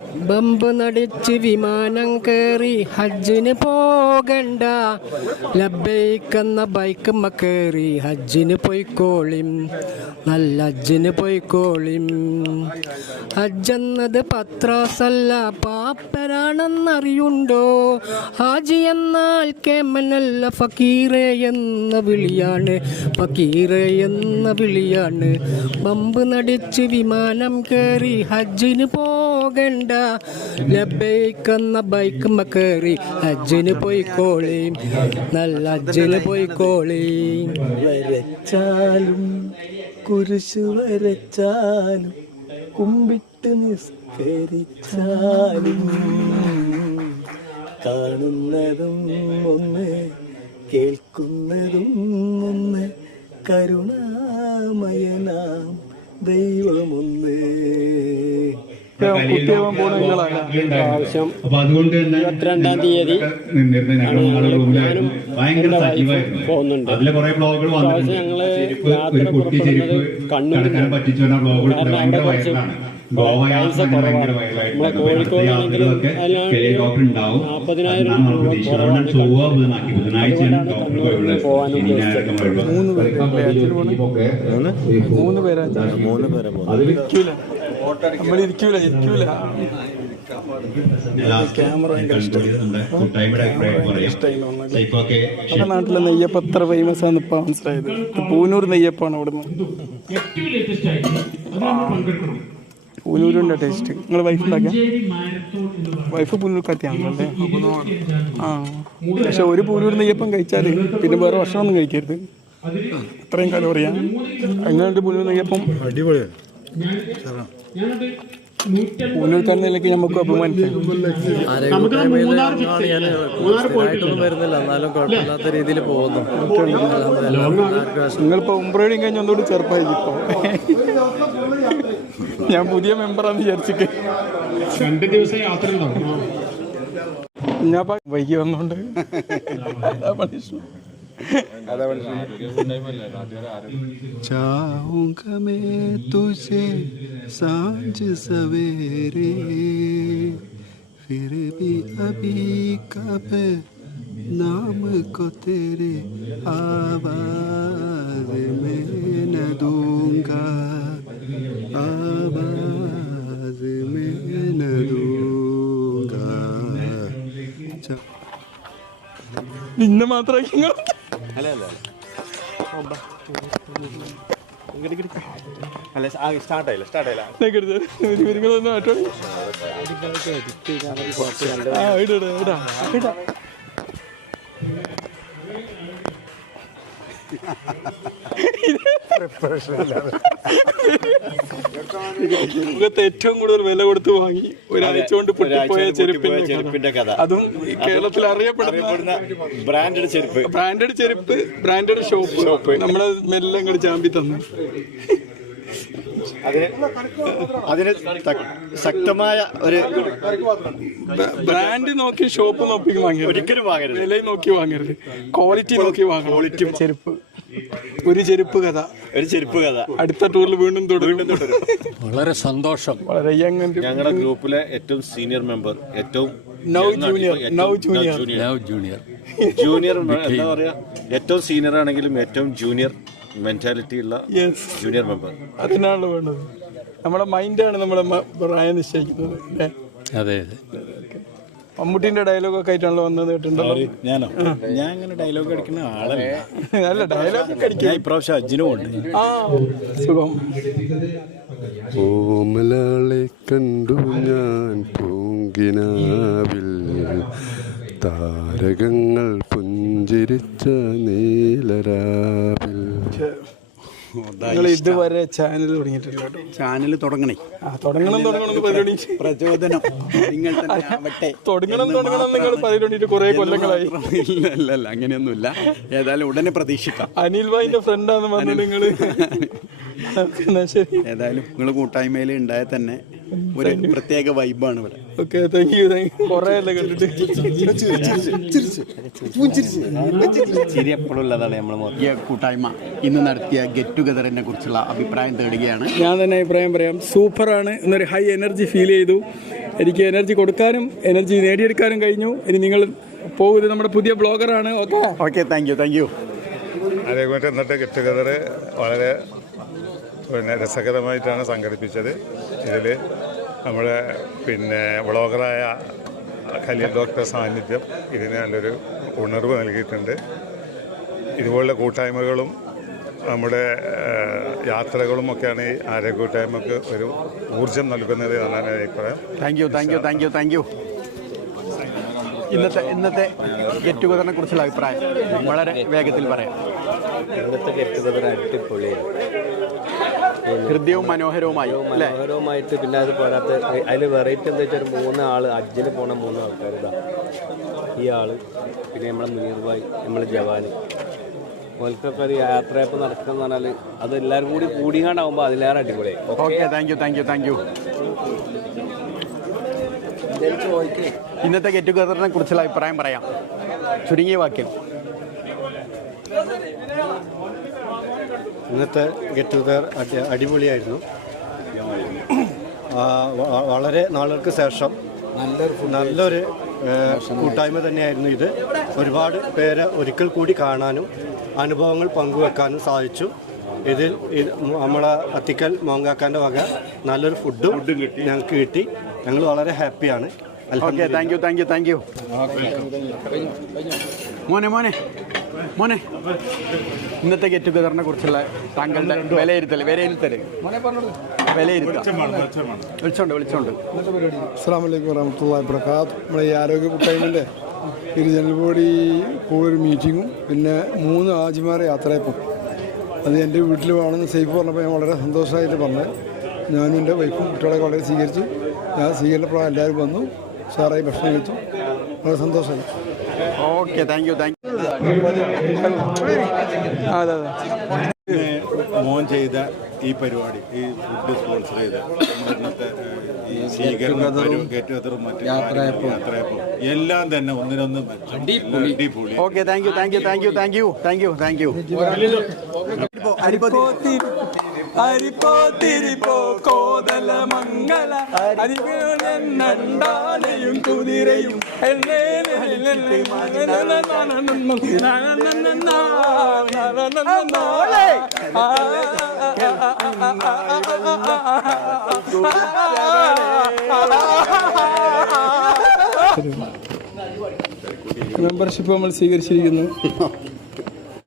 Bump നടിച്ച് വിമാനം കയറി ഹജ്ജിന് പോകണ്ട. ലബൈക്കെന്ന ബൈക്കമ്മ കയറി ഹജ്ജിന് പോയിക്കോളിം. നല്ല ഹജ്ജിന് പോയിക്കോളിം. ഹജ്ജെന്നത് പത്രാസല്ല പാപ്പരാണെന്നറിയുണ്ടോ? ഹാജി എന്നാൽ കേമനല്ല ഫക്കീറെ എന്ന വിളിയാണ്. ഫക്കീറെ എന്ന വിളിയാണ്. ബമ്പ് നടിച്ച് വിമാനം കയറി ഹജ്ജിന് പോകണ്ട. ലബൈക്കെന്ന ബൈക്ക് കയറി അജ്ജിന് പോയിക്കോളി. നല്ല അജ്ജിന് പോയിക്കോളി. വരച്ചാലും കുരിശു വരച്ചാലും കുമ്പിട്ട് നിസ്കരിച്ചാലും കാണുന്നതും ഒന്ന് കേൾക്കുന്നതും ഒന്ന് കരുണാമയനാം ദൈവമൊന്ന്. അപ്പൊ അതുകൊണ്ട് തന്നെ ഇരുപത്തിരണ്ടാം തീയതി നിന്നിരുന്ന ഞങ്ങൾ ഞങ്ങളുടെ റൂമിലായിരുന്നു. ഭയങ്കര സജീവായിരുന്നു. അതിലെ കുറെ ബ്ലോഗുകൾ വന്നിട്ടുണ്ട്. ഞങ്ങൾ ചെരുപ്പ് ഒരു കുട്ടി ചെരുപ്പ് കടക്കാൻ ബ്ലോഗുകൾ ഭയങ്കര. മൂന്ന് പേരാ. മൂന്ന് പേരെ. നമ്മൾ ഇരിക്കൂല ഇരിക്കൂല. ക്യാമറ കൂട്ടായ്മയുടെ അഭിപ്രായം പറയാം. സൈഫൊക്കെ നമ്മുടെ നാട്ടിലെ നെയ്യപ്പം എത്ര ഫേമസ് ആണെന്ന് ഇപ്പൊ മനസ്സിലായത്? പൂനൂർ നെയ്യപ്പാണ് അവിടുന്ന്. പൂനൂരുണ്ട് ടേസ്റ്റ് നിങ്ങൾ വൈഫ് ഉണ്ടാക്കിയ? വൈഫ് പൂനൂർ കത്തിയാണല്ലേ ആ. പക്ഷെ ഒരു പൂനൂർ നെയ്യപ്പം കഴിച്ചാൽ പിന്നെ വേറെ ഭക്ഷണമൊന്നും കഴിക്കരുത്. അത്രയും കാലം അറിയാം എങ്ങനെയുണ്ട് പൂനൂർ നെയ്യപ്പം? പൂനൂർ കണ്ണിലേക്ക് നമുക്ക് വരുന്നില്ല. എന്നാലും കുഴപ്പമില്ലാത്ത രീതിയിൽ പോകുന്നു. നിങ്ങളിപ്പോ ഉംബ്രോയിഡിങ് കഴിഞ്ഞ് ഒന്നുകൂടി ചെറുപ്പമായി ഇപ്പൊ. ഞാൻ പുതിയ മെമ്പറാന്ന് വിചാരിച്ചിട്ട്. രണ്ട് ദിവസം യാത്ര ഞാൻ വൈകി വന്നോണ്ട്. चाहूंगा मैं तुझे सांझ सवेरे फिर भी अभी कब नाम को तेरे आवाज में न दूंगा आवाज में न दूंगा चा- നിന്നെ മാത്രമാക്കി നിങ്ങൾ സ്റ്റാർട്ടായില്ല സ്റ്റാർട്ടായില്ല ഇവരുങ്ങളൊന്നും ആട്ടോ ആ ഇടാ ഇടാ ഇടാ ഇടാ. ലോകത്ത് ഏറ്റവും കൂടുതൽ വില കൊടുത്ത് വാങ്ങി ഒരാഴ്ച കൊണ്ട് പൊട്ടിപ്പോയ ചെരുപ്പിന്റെ കഥ. അതും കേരളത്തിൽ അറിയപ്പെടുന്ന ബ്രാൻഡഡ് ചെരുപ്പ്. ബ്രാൻഡഡ് ചെരുപ്പ് ബ്രാൻഡഡ് ഷോപ്പ്. നമ്മളെ മെല്ലെ അങ്ങോട്ട് ചാമ്പി തന്നു. അതിന് ശക്തമായ ഒരു ബ്രാൻഡ് നോക്കി ഷോപ്പ് നോക്കി വാങ്ങരുത്. ഒരിക്കലും വാങ്ങരുത്. വില നോക്കി വാങ്ങരുത്. ക്വാളിറ്റി നോക്കി വാങ്ങണം. ക്വാളിറ്റി ചെരുപ്പ്. ഒരു ചെരുപ്പ് കഥ. ഒരു ചെരുപ്പ് കഥ. അടുത്ത ടൂറിൽ വീണ്ടും തുടരും. വളരെ സന്തോഷം. വളരെ ഞങ്ങളുടെ ഗ്രൂപ്പിലെ ഏറ്റവും സീനിയർ മെമ്പർ ഏറ്റവും now junior now junior junior junior എന്താ പറയാ? ഏറ്റവും സീനിയർ ആണെങ്കിലും ഏറ്റവും ജൂനിയർ മെന്റാലിറ്റി ഉള്ള ജൂനിയർ മെമ്പർ അതിനാണല്ലോ വേണ്ടത്. നമ്മുടെ മൈൻഡാണ് നമ്മളെ മ- പ്രായം നിശ്ചയിക്കുന്നത് അതെ അതെ. മമ്മൂട്ടിന്റെ ഡയലോഗ് ഒക്കെ ആയിട്ടാണല്ലോ വന്നത് കേട്ടിട്ടുണ്ടല്ലോ. ഞാനോ? ഞാൻ അങ്ങനെ ഡയലോഗ് അടിക്കുന്ന ആളല്ല അല്ല ഡയലോഗ് അടിക്കാൻ ഞാൻ ഇപ്രാവശ്യം അജിനും ഉണ്ട്. ആ സുഖം. ഓമലാളെ കണ്ടു ഞാൻ പൂങ്കിനാവിൽ. താരകങ്ങൾ പുഞ്ചിരിച്ച നീലരാവിൽ നിങ്ങൾ ഇതുവരെ ചാനൽ തുടങ്ങിയിട്ടില്ല ചാനൽ തുടങ്ങണേ. തുടങ്ങണം തുടങ്ങണം പരിപാടി പ്രചോദനം നിങ്ങൾ തന്നെ ആവട്ടെ തുടങ്ങണം തുടങ്ങണം നിങ്ങൾ പരിപാടിയിട്ട് കുറെ കൊല്ലങ്ങളായി. ഇല്ല ഇല്ല ഇല്ല അങ്ങനെയൊന്നുമില്ല. ഏതായാലും ഉടനെ പ്രതീക്ഷിക്കാം. അനിൽ ഭായിന്റെ ഫ്രണ്ടാന്ന് പറഞ്ഞു നിങ്ങൾ ശരി. ഏതായാലും നിങ്ങൾ കൂട്ടായ്മയിൽ ഉണ്ടായ തന്നെ ഒരു പ്രത്യേക വൈബാണ് ഇവിടെ. Okay thank you thank you കുറെ അല്ലേ കണ്ടിട്ട്? ചിരി എപ്പോഴും ഉള്ളതാണ് നമ്മൾ ഈ കൂട്ടായ്മ ഇന്ന് നടത്തിയ ഗെറ്റ് ടുഗദറിനെ കുറിച്ചുള്ള അഭിപ്രായം തേടുകയാണ്. ഞാൻ തന്നെ അഭിപ്രായം പറയാം. സൂപ്പറാണ് എന്നൊരു ഹൈ എനർജി ഫീൽ ചെയ്തു. എനിക്ക് എനർജി കൊടുക്കാനും എനർജി നേടിയെടുക്കാനും കഴിഞ്ഞു. ഇനി നിങ്ങൾ പോകുന്നത് നമ്മുടെ പുതിയ ബ്ലോഗറാണ് okay okay thank you thank you അതേപോലെ ഇന്നത്തെ ഗെറ്റ് ടുഗദർ വളരെ പിന്നെ രസകരമായിട്ടാണ് സംഘടിപ്പിച്ചത്. ഇതിൽ നമ്മുടെ പിന്നെ വ്ളോഗറായ ഖലീൽ ഡോക്ടർ സാന്നിധ്യം ഇതിന് നല്ലൊരു ഉണർവ് നൽകിയിട്ടുണ്ട്. ഇതുപോലുള്ള കൂട്ടായ്മകളും നമ്മുടെ യാത്രകളും ഒക്കെയാണ് ഈ ആരോഗ്യ കൂട്ടായ്മക്ക് ഒരു ഊർജം നൽകുന്നത് എന്നാണ് അഭിപ്രായം. Thank you thank you thank you thank you ഇന്നത്തെ ഇന്നത്തെ ഗെറ്റ് ടുഗദറിനെ കുറിച്ചുള്ള അഭിപ്രായം. വളരെ വേഗത്തിൽ പറയാം. ഇന്നത്തെ ഗെറ്റ് ഗെറ്റുഗതർ അടിപൊളിയാണ്. ഹൃദ്യവും മനോഹരവുമായി മനോഹരവുമായിട്ട് പിന്നെ അത് പോരാത്ത അതിൽ വെറൈറ്റി എന്താ വെച്ചാൽ മൂന്ന് ആൾ ഹജ്ജിന് പോണ മൂന്ന് ആൾക്കാർ ഇതാ. ഈ ആൾ പിന്നെ നമ്മളെ മുനീർ ഭായ് നമ്മളെ ജവാന്. ഓൽക്കൊക്കെ ഒരു യാത്രയപ്പം നടക്കുന്ന പറഞ്ഞാൽ അത് എല്ലാവരും കൂടി കൂടിയാണ്ടാവുമ്പോൾ അതിലേറെ അടിപൊളി okay thank you thank you thank you ഇന്നത്തെ ഗെറ്റ് ടുഗദറിനെ കുറിച്ചുള്ള അഭിപ്രായം പറയാം. ചുരുങ്ങിയ വാക്യം. ഇന്നത്തെ ഗെറ്റ് ടുഗദർ അടിപൊളിയായിരുന്നു. ആ, വളരെ നാളുകൾക്ക് ശേഷം നല്ലൊരു നല്ലൊരു കൂട്ടായ്മ തന്നെയായിരുന്നു ഇത്. ഒരുപാട് പേരെ ഒരിക്കൽ കൂടി കാണാനും അനുഭവങ്ങൾ പങ്കുവെക്കാനും സാധിച്ചു. ഇതിൽ ഇത് നമ്മളെ അത്തിക്കൽ മോങ്കാക്കാന്റെ വക നല്ലൊരു ഫുഡും ഞങ്ങൾക്ക് കിട്ടി. ഞങ്ങൾ വളരെ ഹാപ്പിയാണ് okay thank you thank you thank you മോനെ മോനെ. മോനെ ഇന്നത്തെ ഗെറ്റ് ടുഗദറിനെ കുറിച്ചുള്ള താങ്കളുടെ വിലയിരുത്തൽ വിലയിരുത്തൽ വിലയിരുത്തൽ വിളിച്ചോണ്ട് വിളിച്ചോണ്ട്. അസ്സാം വലൈക്കും വറഹമത്തുള്ള വർക്കാത്ത് നമ്മുടെ ഈ ആരോഗ്യ കൂട്ടായ്മന്റെ ഒരു ജനറൽ ബോഡി ഒരു മീറ്റിങ്ങും പിന്നെ മൂന്ന് ആജിമാരെ യാത്രയപ്പം. അത് എന്റെ വീട്ടിൽ വേണമെന്ന് സേഫ് പറഞ്ഞപ്പോൾ ഞാൻ വളരെ സന്തോഷമായിട്ട് പറഞ്ഞത് ഞാനും എന്റെ വൈഫും കുട്ടികളെ വളരെ സ്വീകരിച്ചു. ഞാൻ സ്വീകരണപ്രായം എല്ലാവരും വന്നു. സാറായി ഭക്ഷണം കഴിച്ചു. വളരെ സന്തോഷമായി. ഓക്കെ താങ്ക് യു താങ്ക് അതെ അതെ. മോൻ ചെയ്ത ഈ പരിപാടി ഈ ഫുഡ് സ്പോൺസർ ചെയ്ത നമ്മുടെ ഇന്നത്തെ ഏഹ്, ഈ സ്വീകരണം ഗെറ്റ് മറ്റു യാത്രയപ്പം എല്ലാം തന്നെ ഒന്നിനൊന്ന് okay thank you thank you thank you thank you thank you thank you അരിപ്പോത്തിരിപ്പോ കോതല മംഗല അരിപ്പോലെണ്ണണ്ടാനയും കുതിരയും. മെമ്പർഷിപ്പ് നമ്മൾ സ്വീകരിച്ചിരിക്കുന്നു.